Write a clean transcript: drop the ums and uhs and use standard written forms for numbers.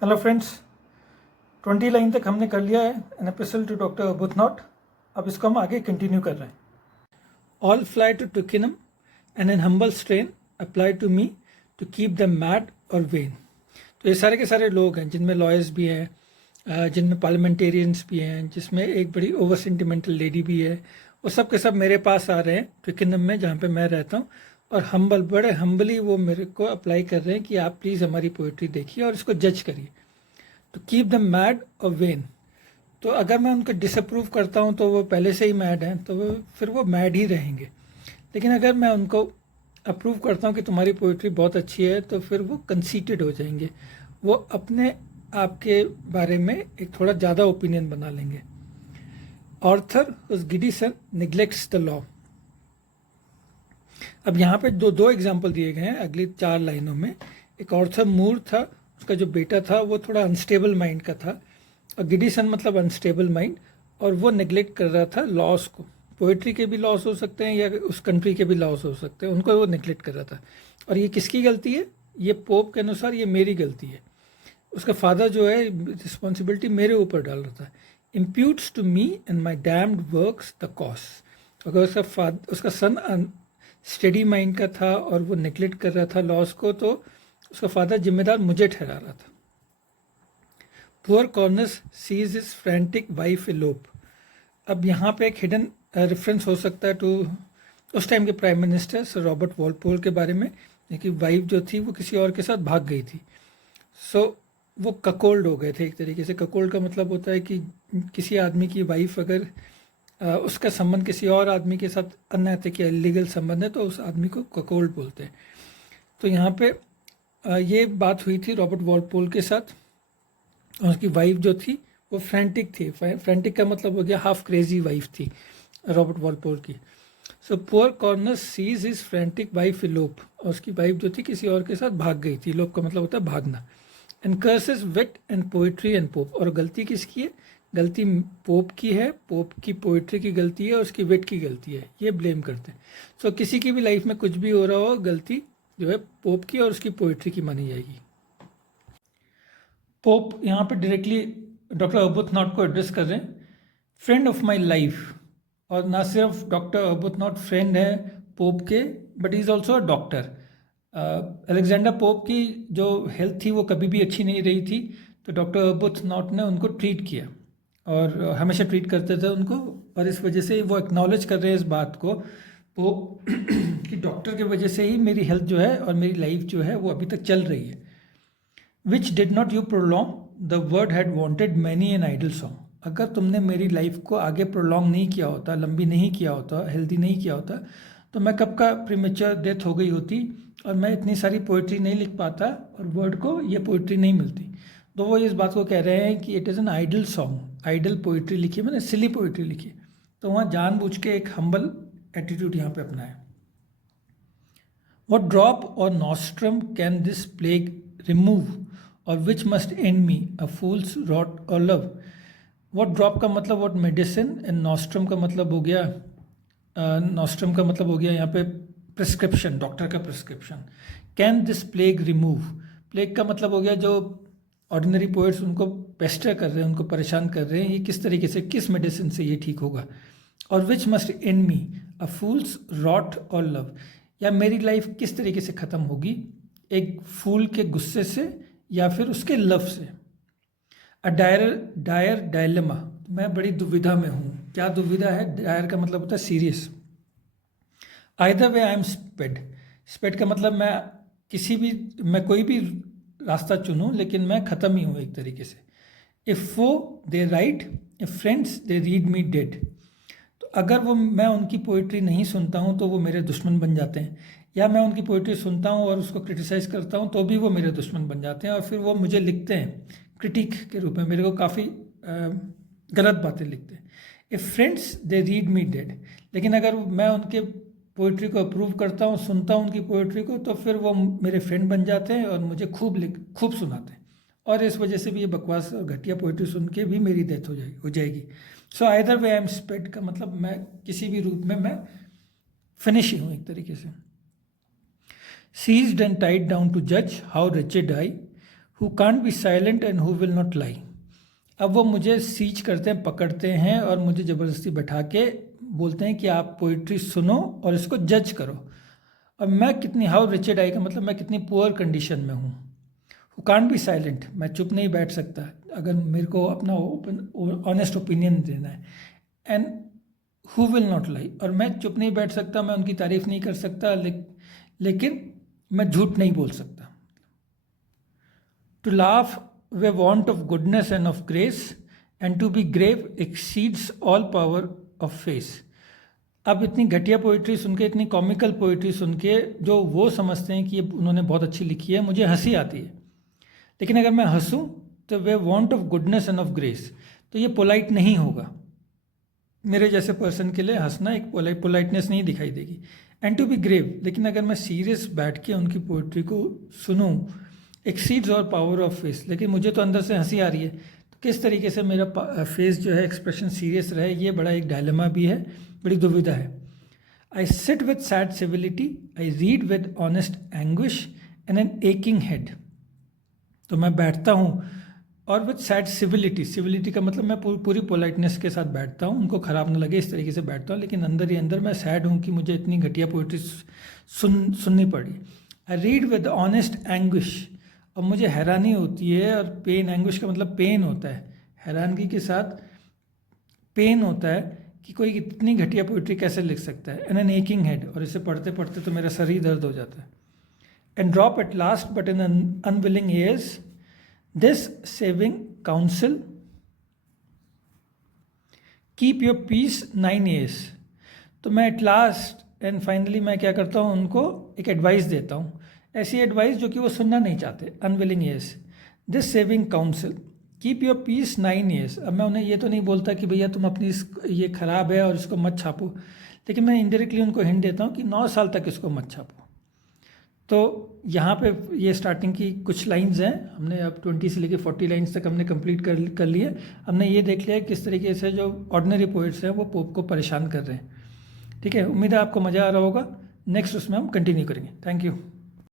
Hello friends, 20 line तक हमने कर लिया है an episode to doctor Arbuthnot. अब इसको हम आगे कंटिन्यू कर रहे हैं। All fly to Twickenham and an humble strain apply to me to keep the mad or vain. तो ये सारे के सारे लोग हैं जिनमें लॉयर्स भी हैं, जिनमें पार्लियामेंटेरियंस भी हैं, जिसमें एक बड़ी ओवर सेंटिमेंटल लेडी भी है। वो सब के सब मेरे पास आ रहे हैं ट्विकनम में, जहाँ पे मैं रहता हूँ, और हम्बल, बड़े हम्बली वो मेरे को अप्लाई कर रहे हैं कि आप प्लीज़ हमारी पोइट्री देखिए और इसको जज करिए। To keep the mad or vain. तो अगर मैं उनको डिसअप्रूव करता हूँ तो वो पहले से ही मैड हैं, तो फिर वो मैड ही रहेंगे। लेकिन अगर मैं उनको अप्रूव करता हूँ कि तुम्हारी पोइट्री बहुत अच्छी है, तो फिर वो कंसीटेड हो जाएंगे। वो अपने आप के बारे में एक थोड़ा ज़्यादा ओपिनियन बना लेंगे। Arthur whose giddy son neglects the law. अब यहाँ पे दो एग्जाम्पल दिए गए हैं अगली 4 लाइनों में। एक ऑर्थर मूर था, उसका जो बेटा था वो थोड़ा अनस्टेबल माइंड का था, और गिडीसन मतलब अनस्टेबल माइंड, और वो नेग्लेक्ट कर रहा था लॉस को। पोइट्री के भी लॉस हो सकते हैं या उस कंट्री के भी लॉस हो सकते हैं, उनको वो नेग्लेक्ट कर रहा था। और ये किसकी गलती है? ये पोप के अनुसार ये मेरी गलती है। उसका फादर जो है रिस्पॉन्सिबिलिटी मेरे ऊपर डाल रहा था। Imputes to me and my damned works the cause. अगर उसका सन स्टडी माइंड का था और वो नेग्लेक्ट कर रहा था लॉस को, तो उसका फादर जिम्मेदार मुझे ठहरा रहा था। Poor Cornus sees is frantic wife elope. अब यहाँ पे एक हिडन रेफरेंस हो सकता है टू उस टाइम के prime minister sir Robert Walpole के बारे में, कि वाइफ जो थी वो किसी और के साथ भाग गई थी। सो वो ककोल्ड हो गए थे एक तरीके से। ककोल्ड का मतलब होता है कि किसी आदमी की वाइफ अगर उसका संबंध किसी और आदमी के साथ अनैतिक या इलीगल संबंध है तो उस आदमी को ककोल्ड बोलते हैं। तो यहाँ पे ये बात हुई थी रॉबर्ट वॉलपोल के साथ, और उसकी वाइफ जो थी वो फ्रेंटिक थी। फ्रेंटिक का मतलब हो गया हाफ क्रेजी वाइफ थी रॉबर्ट वॉलपोल की। So poor Cornus sees is frantic wife elope, और उसकी वाइफ जो थी किसी और के साथ भाग गई थी। इलोप का मतलब होता है भागना। And curses wit and poetry and Pope. और गलती किसकी है? गलती पोप की है, पोप की पोइट्री की गलती है, और उसकी विट की गलती है, ये ब्लेम करते हैं। सो किसी की भी लाइफ में कुछ भी हो रहा हो, गलती जो है पोप की और उसकी पोइट्री की मानी जाएगी। पोप यहाँ पे डायरेक्टली डॉक्टर अबुथनॉट को एड्रेस कर रहे हैं, फ्रेंड ऑफ माई लाइफ। और ना सिर्फ डॉक्टर अबुथनॉट फ्रेंड है पोप के, but is also a doctor. Alexander pope की जो हेल्थ थी वो कभी भी अच्छी नहीं रही थी, तो डॉक्टर अबुथनॉट ने उनको ट्रीट किया और हमेशा ट्रीट करते थे उनको। और इस वजह से वो एक्नॉलेज कर रहे हैं इस बात को पोप कि डॉक्टर की वजह से ही मेरी हेल्थ जो है और मेरी लाइफ जो है वो अभी तक चल रही है। Which did not you prolong the word had wanted many an idle song. अगर तुमने मेरी लाइफ को आगे प्रोलॉन्ग नहीं किया होता, लंबी नहीं किया होता, हेल्दी नहीं किया होता, तो मैं कब का प्रीमेच्योर डेथ हो गई होती और मैं इतनी सारी पोइट्री नहीं लिख पाता और वर्ड को ये पोइट्री नहीं मिलती। तो वो इस बात को कह रहे हैं कि it is an idle song. Idle poetry लिखी, मैंने सिली पोइट्री लिखी। तो वहाँ जानबूझ के एक हम्बल एटीट्यूड यहाँ पे अपनाया। What drop or nostrum can this plague remove, or which must end me, a fool's rot or love? What drop का मतलब what medicine, and nostrum का मतलब हो गया यहाँ पे प्रिस्क्रिप्शन, डॉक्टर का prescription. Can this plague remove, plague का मतलब हो गया जो ऑर्डिनरी पोइट्स उनको पेस्टर कर रहे हैं, उनको परेशान कर रहे हैं, ये किस तरीके से, किस मेडिसिन से ये ठीक होगा। और which must end me, a fool's wrath or love, या मेरी लाइफ किस तरीके से ख़त्म होगी, एक फूल के गुस्से से या फिर उसके लव से। अ डायर डायलेमा, मैं बड़ी दुविधा में हूँ। क्या दुविधा है? डायर का मतलब होता है serious. Either way I am sped. Sped का मतलब मैं कोई भी रास्ता चुनूँ, लेकिन मैं ख़त्म ही हूँ एक तरीके से। इफ़ वो they write, if friends they read me dead. तो अगर मैं उनकी पोइट्री नहीं सुनता हूँ तो वो मेरे दुश्मन बन जाते हैं, या मैं उनकी पोइट्री सुनता हूँ और उसको क्रिटिसाइज़ करता हूँ तो भी वो मेरे दुश्मन बन जाते हैं, और फिर वो मुझे लिखते हैं क्रिटिक के रूप में, मेरे को काफ़ी गलत बातें लिखते हैं। If friends they read me dead. लेकिन अगर मैं उनके पोइट्री को अप्रूव करता हूँ, सुनता हूँ उनकी पोइट्री को, तो फिर वो मेरे फ्रेंड बन जाते हैं और मुझे खूब सुनाते हैं। और इस वजह से भी ये बकवास और घटिया पोइट्री सुन के भी मेरी डेथ हो जाएगी। So either way I am sped का मतलब मैं किसी भी रूप में मैं फिनिश ही हूँ एक तरीके से। Seized and tied down to जज how wretched I, who can't be silent and who will not lie. अब वो मुझे सीच करते हैं, पकड़ते हैं और मुझे ज़बरदस्ती बैठा के बोलते हैं कि आप पोइट्री सुनो और इसको जज करो। और मैं कितनी, हाउ रिचेड आई का मतलब मैं कितनी पुअर कंडीशन में हूँ। हु कांट बी साइलेंट, मैं चुप नहीं बैठ सकता अगर मेरे को अपना ओपन ऑनेस्ट ओपिनियन देना है। एंड हु विल नॉट लाई, और मैं चुप नहीं बैठ सकता, मैं उनकी तारीफ नहीं कर सकता, लेकिन मैं झूठ नहीं बोल सकता। To laugh were want of goodness and of grace, and to be grave exceeds all power of face. अब इतनी घटिया पोइट्री सुन के, इतनी कॉमिकल पोइट्री सुन के जो वो समझते हैं कि ये उन्होंने बहुत अच्छी लिखी है, मुझे हंसी आती है। लेकिन अगर मैं हंसूं तो वे want of goodness and of grace, तो ये पोलाइट नहीं होगा। मेरे जैसे पर्सन के लिए हंसना एक पोलाइटनेस नहीं दिखाई देगी। एंड टू बी ग्रेव, लेकिन अगर मैं सीरियस बैठ के उनकी पोइट्री को सुनूं, एक्सीड्स और पावर ऑफ फेस, लेकिन मुझे तो अंदर से हंसी आ रही है, तो किस तरीके से मेरा फेस जो है एक्सप्रेशन सीरियस रहे, ये बड़ा एक डायलेमा भी है, बड़ी दुविधा है। I sit with sad civility, I read with honest anguish and an aching head. तो मैं बैठता हूँ और विद सैड सिविलिटी, सिविलिटी का मतलब मैं पूरी पोलाइटनेस के साथ बैठता हूँ, उनको ख़राब ना लगे इस तरीके से बैठता हूँ, लेकिन अंदर ही अंदर मैं सैड हूँ कि मुझे इतनी घटिया पोइट्री सुननी पड़ी। आई रीड विद ऑनेस्ट एंग्विश, और मुझे हैरानी होती है, और पेन, एंग्विश का मतलब पेन होता है, हैरानगी के साथ पेन होता है कि कोई इतनी घटिया पोइट्री कैसे लिख सकता है। एंड एन एकिंग हेड, और इसे पढ़ते पढ़ते तो मेरा सर ही दर्द हो जाता है। And drop at last but in unwilling ears this saving counsel, keep your piece 9 years। तो मैं एट लास्ट एंड फाइनली मैं क्या करता हूँ, उनको एक एडवाइस देता हूँ, ऐसी एडवाइस जो कि वो सुनना नहीं चाहते। Unwilling ears, this saving counsel, keep your piece 9 years। अब मैं उन्हें ये तो नहीं बोलता कि भैया तुम अपनी ये ख़राब है और इसको मत छापो, लेकिन मैं इनडायरेक्टली उनको हिंट देता हूँ कि 9 साल तक इसको मत छापो। तो यहाँ पे ये स्टार्टिंग की कुछ लाइंस हैं, हमने अब 20 से लेकर 40 लाइंस तक हमने कंप्लीट कर लिए। हमने ये देख लिया किस तरीके से जो ऑर्डिनरी पोइट्स हैं वो पोप को परेशान कर रहे हैं। ठीक है, उम्मीद है आपको मज़ा आ रहा होगा। नेक्स्ट उसमें हम कंटिन्यू करेंगे। Thank you.